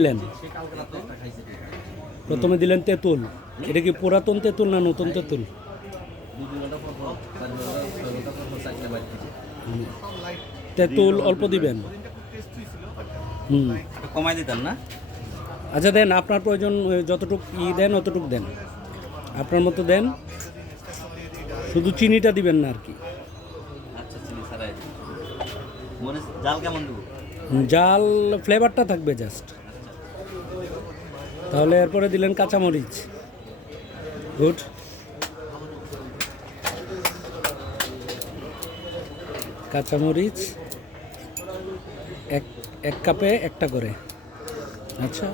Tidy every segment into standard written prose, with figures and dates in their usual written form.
দিলেন প্রথমে দিলেন তেঁতুল। এটা কি পুরাতন তেঁতুল না নতুন তেঁতুল? তেঁতুল অল্প দিবেন। কমাই দিতাম না। আচ্ছা দেন, আপনার প্রয়োজন যতটুকু দেন অতটুকু দেন, আপনার মতো দেন, শুধু চিনিটা দিবেন না আর কি। আচ্ছা, চিনি ছাড়াই মনে জাল কেমন দেবো? জাল ফ্লেভারটা থাকবে জাস্ট। তাহলে এরপরে দিলেন কাঁচামরিচ। গুড। কাঁচামরিচ এক কাপে একটা করে। আচ্ছা,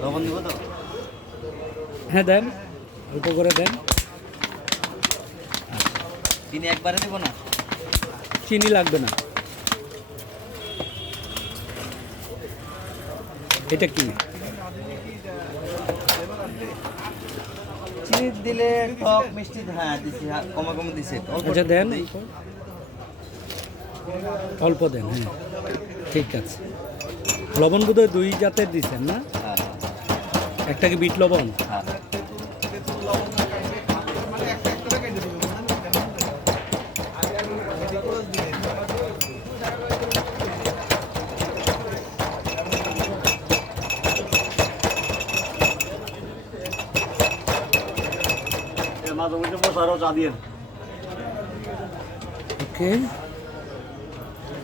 লবণ দিব তো? হ্যাঁ দেন, অল্প করে দেন। চিনি একবারে দেবো না? চিনি লাগবে না। এটা কি? চিনি দিলে টক মিষ্টি, হ্যাঁ দিছি, কমা কমা দিছে। আচ্ছা দেন, অল্প দেন। হ্যাঁ ঠিক আছে। লবণ বোধহয় দুই জাতের দিচ্ছেন না? হ্যাঁ একটা কি বিট লবণ? হ্যাঁ। ওকে,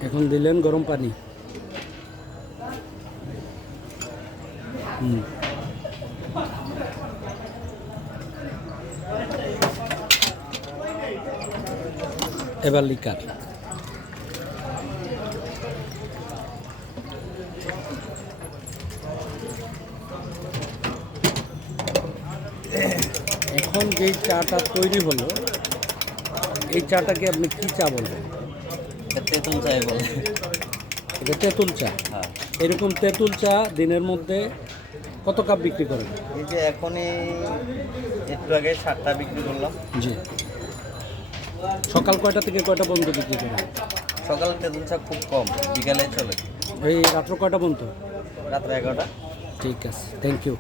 এখন দিলেন গরম পানি। এবার লিকার। এখন যে চাটা তৈরি হলো, এই চাটাকে আপনি কি চা বলবেন? তেঁতুল চাই বলে। এটা তেঁতুল চা। হ্যাঁ। এরকম তেঁতুল চা দিনের মধ্যে কত কাপ বিক্রি করেন? এই যে এখনই একটু আগে 7টা বিক্রি করলাম। জি। সকাল কয়টা থেকে কয়টা পর্যন্ত বিক্রি করেন? সকালে তেঁতুল চা খুব কম, বিকালে চলে। এই রাত্র কয়টা পর্যন্ত? রাত্রে 11টা। ঠিক আছে, থ্যাংক ইউ।